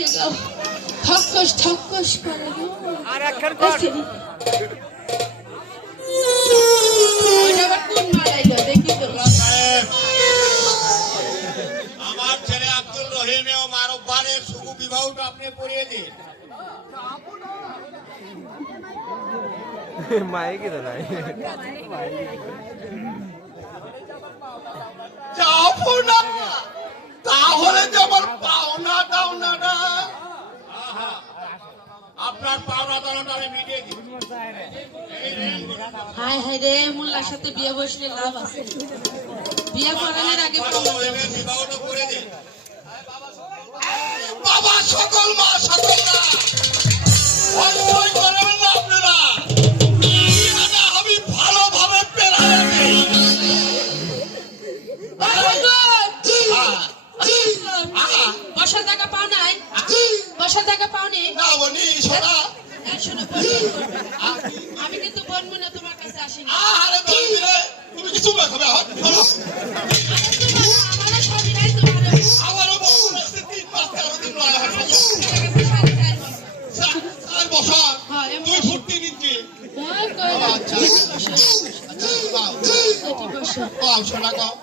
সে গাও ঠকস ঠকস করে গো আর একখান কর ওইটা আবার কোন মারাইলো দেখি তো আমার ছেলে আব্দুল রহিমেও মারব্বারের শুভ বিবাহটা আপনি পড়িয়ে দিন মাইকে তো নাই যাবো না তাহলে যে আমার পাওনা দাওনাটা আপনার পাওনা দাওনাটা আমি মিটিয়ে দিই হায় হায় রে মোল্লার সাথে বিয়ে বসলে লাভ আছে বিয়ে করানোর আগে বিবাহটা করে দিন বাবা সকল মা সকল না অন্যায় করবেন না আপনারা বিয়েটা আমি ভালোভাবে পেলাম বসার জায়গা পাও নাই বসার জায়গা পাও নি না বনি সোনা শোনো আমি কিন্তু বলবো না তোমার কাছে আসিনি আরে তুমি কিছু না খাবে আমারও সবই নাই তোমার আমারও বউ রাখছে 3-5 দিন নয় আর বসা তুই ফুটি নিচ্ছি আচ্ছা বাও সোনা গাও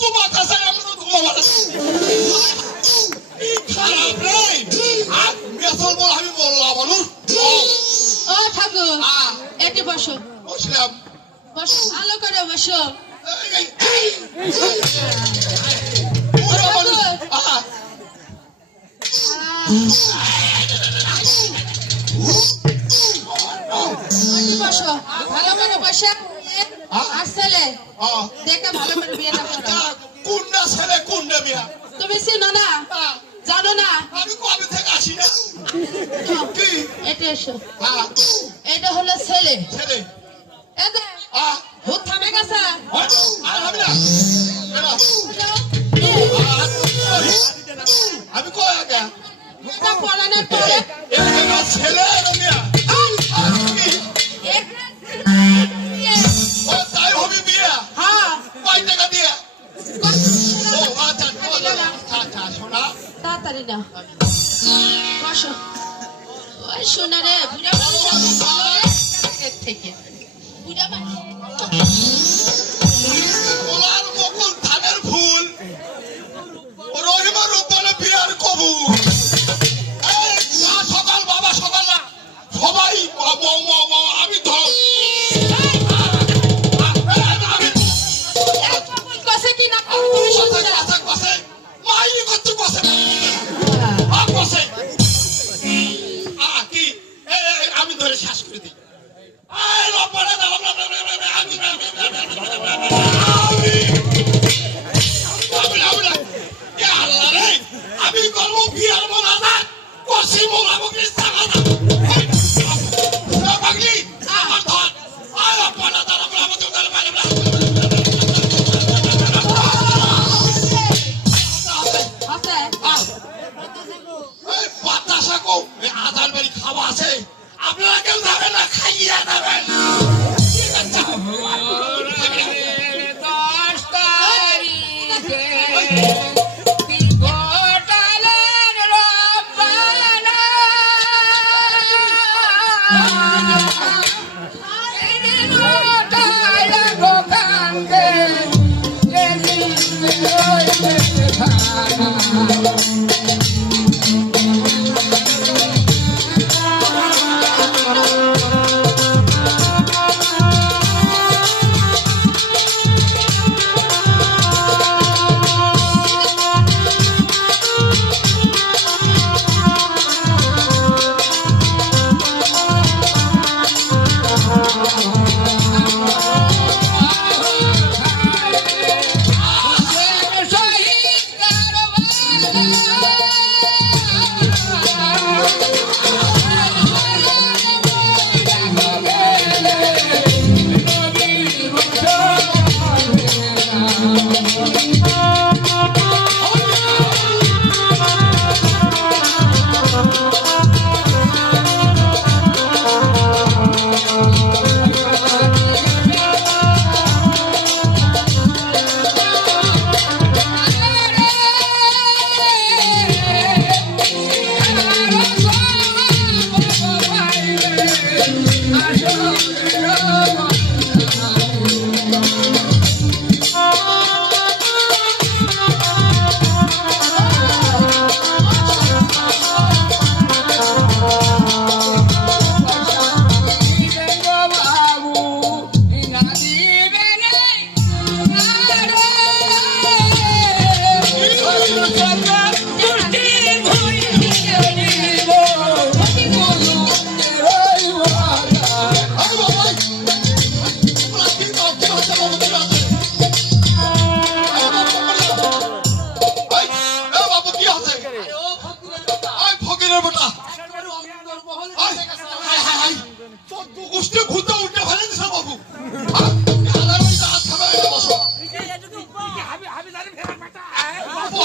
তোমার কাছে আমরা তোমার খারাপ রে আর মেসল বল আমি বললাম মানুষ ও ঠাকুর এটি বসো বসলাম বসো ভালো করে বসো বসো ভালো করে বসে আসলে দেখে ভালো করে বিয়েটা করো কোনটা ছেলে কোনটা বিয়া তুমি চিনো না জানো না আমি কবে থেকে আসি না কি এটা এসো এটা হলো ছেলে ছেলে এতে ভূত থামে গেছে আর আমি না আমি কই আগে এটা পড়ানোর পরে এটা ছেলে রমিয়া ও তাই হবে বিয়া হ্যাঁ কয় টাকা দিয়া ও আচ্ছা আচ্ছা শোনা তাড়াতাড়ি না বসো ওই শোনা রে বুড়া মানুষ থেকে বুড়া মানুষ ওলার বকুল ধানের ফুল রহিমার উপরে বিয়ার কবুল এই মা সকাল বাবা সকাল না সবাই আমি ধর কসে কি না তুমি শুনছো মাই করতে কসে কসে কি আমি ধরে শ্বাস করে দিই আমি করবো বিয়ার মনে করছি মোলামুখ পাগলি আমার ধর পড়া দাঁড়া আমাদের বাতাসা কো আদার বাড়ি খাওয়া আছে আপনারা কেউ যাবেন না খাইয়া যাবেন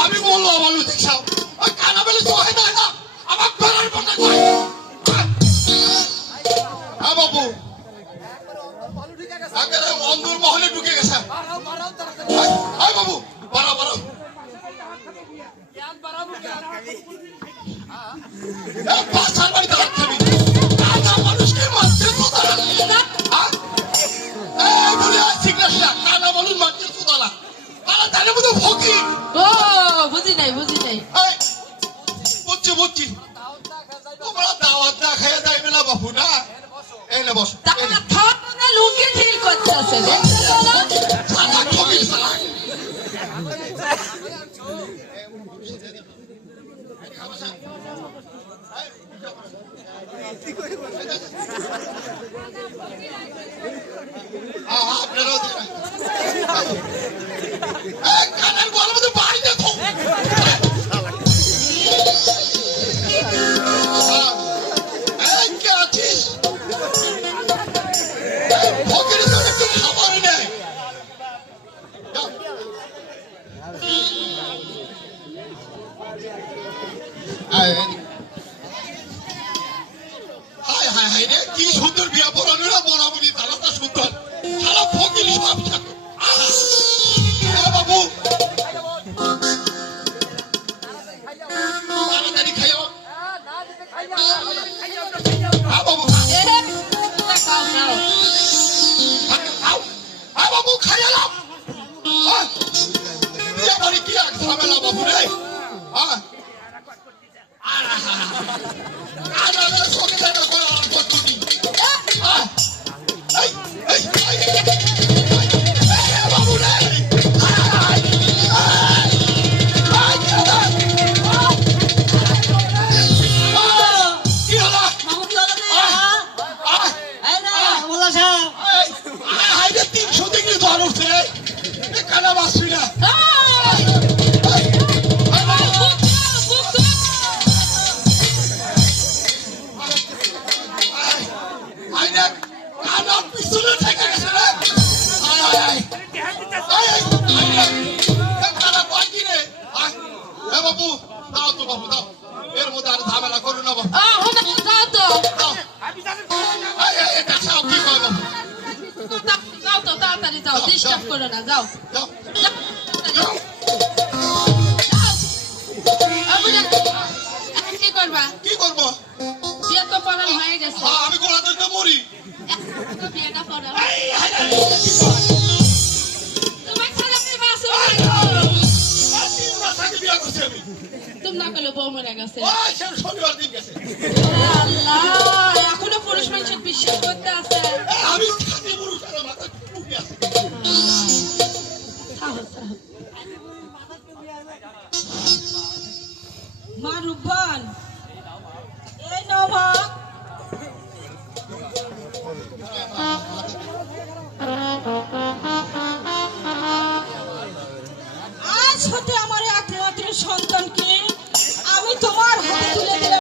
আমি বললাম আমার দেখছাও কানা বেলে তো হয় না আমার বেলার কথা কয় হ্যাঁ বাবু একেবারে অন্দর মহলে ঢুকে গেছে হ্যাঁ বাবু বাড়াও বাড়াও বাসার বাড়িতে রাখবি মানুষকে মারছে কোথায় কানা বলুন মারছে কোথায় তাহলে মতো ফকি ও বুঝি নাই বুঝছি তোমরা দাওয়াত না খেয়ে যাইবে না বাবু না এই না বস তারা খাওয়া লুকিয়ে ঠিক করতেছে দেখছো না সালা ফকি সালা আপনারাও কানের গলার মধ্যে বাইরে থাক কে আছিস ফকিরের জন্য একটু খাবার নেই হায় হায় হায় রে কি সুন্দর বিয়া পড়ানো না বরাবরই তারা তা সুন্দর সারা ফকির সব থাকে বাবু তাড়াতাড়ি খাইও বাবু বাবু খাইলাম কি এক ঝামেলা বাবু রে বাবু দাও তো বাবু দাও এর মধ্যে আর ঝামেলা করো না বাবু যাও তো এটা খাও কি কয় বাবু যাও তো তাড়াতাড়ি যাও ডিস্টার্ব করো না যাও যাও যাও কি করবা কি করবো বিয়ে তো পড়ান হয়ে গেছে আমি গোলা দিতে মরি বিয়েটা পড়া তোমার ছেলে মেয়ে বাসে বিয়া করছি আমি তুমি না করলে বউ মরে গেছে শনিবার দিন গেছে আল্লাহ এখনো পুরুষ মানুষের বিশ্বাস করতে আছে আমি খাতি পুরুষ আর মাথা টুপি আছে মা রূপবান এই নাও ভাই